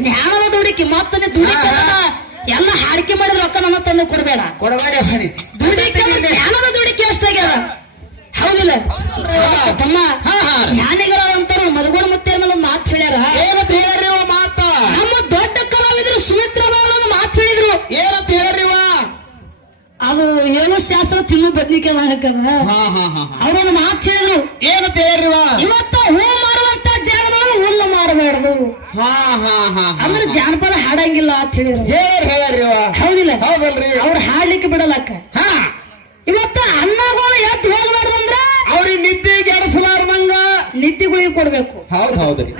ಜ್ಞಾನದ ದುಡಿಕೆ ಮತ್ತನೆ ದುಡಿಕೆ ಎಲ್ಲ ಹಾಡಿಕೆ ಮಾಡಿದ ರೊಕ್ಕ ನನ್ನ ತಂದು ಕೊಡಬೇಡ ದುಡಿಕೆ ಜ್ಞಾನದ ದುಡಿಕೆ ಅಷ್ಟಾಗ್ಯದ ಹೌದಿಲ್ಲ ತಮ್ಮ ಜ್ಞಾನಿಗಳ ಅಂತಾರು ಮಧುಗೋಡ ಮುತ್ತೆ ಮೇಲೆ ಮಾತು ಹೇಳ್ಯಾರ ಏನಂತ ಹೇಳ್ರಿ ಮಾತ ನಮ್ಮ ದೊಡ್ಡ ಕಲಾವಿದರು ಸುಮಿತ್ರಾ ಬಾಳನ್ನು ಮಾತು ಹೇಳಿದ್ರು ಏನಂತ ಹೇಳ್ರಿವ ಅದು ಏನು ಶಾಸ್ತ್ರ ತಿನ್ನು ಬದ್ನಿಕೆ ಹಾಕದ ಅವರನ್ನು ಮಾತು ಹೇಳಿದ್ರು ಏನಂತ ಹೇಳ್ರಿವ ಇವತ್ತ ಹೂ ಮಾರುವಂತ ಜಾಗದೊಳಗೆ ಹುಲ್ಲು ಮಾರಬೇಡದು ಅಂದ್ರೆ ಜಾನಪದ ಹಾಡಂಗಿಲ್ಲ ಅಂತ ಹೇಳಿದ್ರು ಹೇಳ್ರಿವ ಹೌದಿಲ್ಲ ಹೌದಲ್ರಿ ಅವ್ರು ಹಾಡ್ಲಿಕ್ಕೆ ಬಿಡಲಕ್ಕ ಇವತ್ತ ಅನ್ನಗಳು ಎದ್ದು ಹೋಗಬಾರ್ದು ಅಂದ್ರ ಅವ್ರಿಗೆ ನಿದ್ದೆ ಗೆಡಸಲಾರ್ದಂಗ ನಿದ್ದಿಗಳಿಗೆ ಕೊಡ್ಬೇಕು ಹೌದ್ರಿ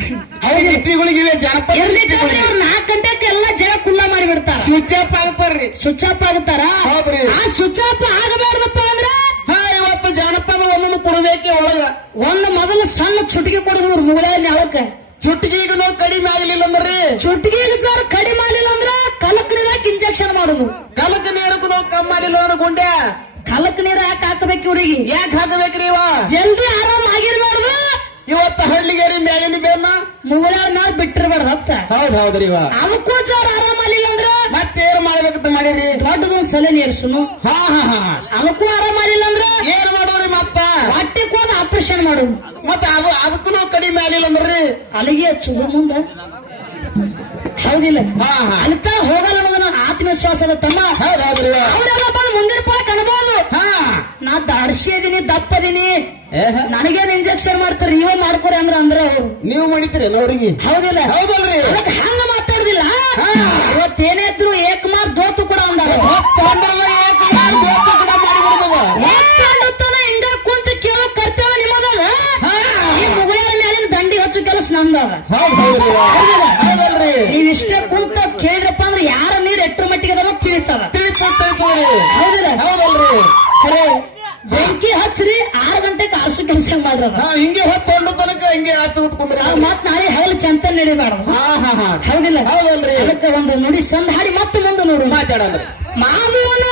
ಅವ್ರಿಗೆ ನಿದ್ದೆಗಳಿಗೆ ಜನಪದ ಇರ್ಲಿಕ್ಕಂದ್ರೆ ಅವ್ರು 4 ಗಂಟೆಗೆ ಎಲ್ಲ ಜನ ಕುಲ್ಲ ಮಾಡಿ ಬಿಡ್ತಾರ ಸ್ವಿಚ್ ಆಫ್ ಆಗ್ತಾರ್ರಿ ಸ್ವಿಚ್ ಆಫ್ ಆಗ್ತಾರ ಹೌದ್ರಿ ಆ ಸ್ವಿಚ್ ಆಫ್ ಆಗಬಾರ್ದಪ್ಪ ಅಂದ್ರ ಇವತ್ತು ಜನಪದ ಒಂದೊಂದು ಕೊಡಬೇಕೆ ಒಳಗ ಒಂದು ಮೊದಲು ಸಣ್ಣ ಚುಟಿಗೆ ಕೊಡಬಹುದು ಮುಗಳ ನ್ಯಾಳಕ್ಕ ಚುಟ್ಟಿಗೆ ನಾವು ಕಡಿಮೆ ಆಗ್ಲಿಲ್ಲ ಅಂದ್ರಿ ಚುಟಿಗೆ ಸರ್ ಕಡಿಮೆ ಆಗಲಿಲ್ಲ ಅಂದ್ರ ಕಲಕ್ ನೀರಾಕ್ ಇಂಜೆಕ್ಷನ್ ಮಾಡುದು ಕಲಕ ನೀರಕ್ಕೂ ನಾವು ಕಮ್ಮಿ ಮಾಡಿಲ್ಲ ಅನ್ನೋ ಗುಂಡೆ ಕಲಕ್ ನೀರ ಯಾಕೆ ಹಾಕಬೇಕು ಇವ್ರಿಗೆ ಯಾಕೆ ಹಾಕಬೇಕ್ರಿ ಇವ ಜಲ್ದಿ ಆರಾಮ್ ಆಗಿರ್ಬಾರ್ದು ಇವತ್ತ ಹಳ್ಳಿಗೇರಿ ಮ್ಯಾಲಿನ ಬೇನ ಮುಗಳ ಮ್ಯಾಲ ಬಿಟ್ಟಿರ್ಬಾರ್ದು ಹತ್ತ ಹೌದ್ರಿ ಇವ ಅದಕ್ಕೂ ಸರ್ ಆರಾಮ್ ಆಗಿಲ್ಲ ಅಂದ್ರ ಮತ್ತೇನ್ ಮಾಡ್ಬೇಕಂತ ಮಾಡಿರಿ ದೊಡ್ಡದೊಂದು ಸಲ ನೇರ್ಸುನು ಅದಕ್ಕೂ ಆರಾಮ್ ಆಗಿಲ್ಲ ಅಂದ್ರ ಏನ್ ಮಾಡೋರಿ ಮತ್ತ ಹೊಟ್ಟಿಗೆ ಹೋದ ಆಪರೇಷನ್ ಮಾಡು ಮತ್ತ ಅದಕ್ಕೂ ನಾವು ಕಡಿಮೆ ಆಗ್ಲಿಲ್ಲ ಅಂದ್ರಿ ಅಲ್ಲಿಗೆ ಹಚ್ಚುದು ಮುಂದ ಹೌದಿಲ್ಲ ಅಂತ ಹೋಗಲ್ಲ ಅನ್ನೋದನ್ನ ಆತ್ಮವಿಶ್ವಾಸದ ತಮ್ಮ ಹೌದ್ರಿ ಅವರೆಲ್ಲ ಬಂದು ಮುಂದಿನ ಪಾಲ ಕಾಣಬಹುದು ನಾ ದಾಡ್ಸಿದೀನಿ ದಪ್ಪದೀನಿ ನನಗೇನ್ ಇಂಜೆಕ್ಷನ್ ಮಾಡ್ತಾರ ಇವ ಮಾಡ್ಕೊರಿ ಅಂದ್ರ ಅವ್ರು ನೀವು ಮಾಡಿತೀರಿ ಅವ್ರಿಗೆ ಹೌದಿಲ್ಲ ಹೌದಲ್ರಿ ಅದಕ್ಕೆ ಹಂಗ ಮಾತಾಡುದಿಲ್ಲ ಇವತ್ತೇನೇ ಇದ್ರು ಏಕಮಾರ್ ದೋತು ಕೂಡ ಅಂದಾರ ಕೂಡ ಮಾಡಿಬಿಡ್ತದ ಹಿಂಗ ಕುಂತ ಕೇಳೋ ಕರ್ತವ್ಯ ನಿಮ್ಮದಲ್ಲ ಈ ಮುಗಳ ಮೇಲಿನ ದಂಡಿ ಹಚ್ಚು ಕೆಲಸ ನಮ್ದವ ಹೌದಲ್ರಿ ನೀವಿಷ್ಟೇ ಕುಂತ ಕೇಳಿದ್ರಪ್ಪ ಅಂದ್ರೆ ಯಾರ ನೀರ್ ಎಟ್ಟರ ಮಟ್ಟಿಗೆ ಅದ ತಿಳಿತಾವ ಹೌದಿಲ್ಲ ಹೌದಲ್ರಿ ಖರೆ ಬೆಂಕಿ ಹಚ್ಚ್ರಿ 6 ಗಂಟೆಗೆ ಆರ್ಸು ಕೆಲಸ ಮಾಡ್ರ ಹಿಂಗೆ ಹೊತ್ತು ತನಕ ಹಿಂಗೆ ಹಚ್ಚಿ ಕೂತ್ಕೊಂಡ್ರಿ ಮತ್ ನಾಳೆ ಹಗಲು ಚಂತ ನಡಿಬಾರ್ದು ಹೌದಿಲ್ಲ ಹೌದಲ್ರಿ ಅದಕ್ಕೆ ಒಂದು ನುಡಿ ಸಂದ್ ಹಾಡಿ ಮತ್ತೆ ಮುಂದೆ ನೋಡು ಮಾತಾಡಲ್ರಿ ಮಾಧವನ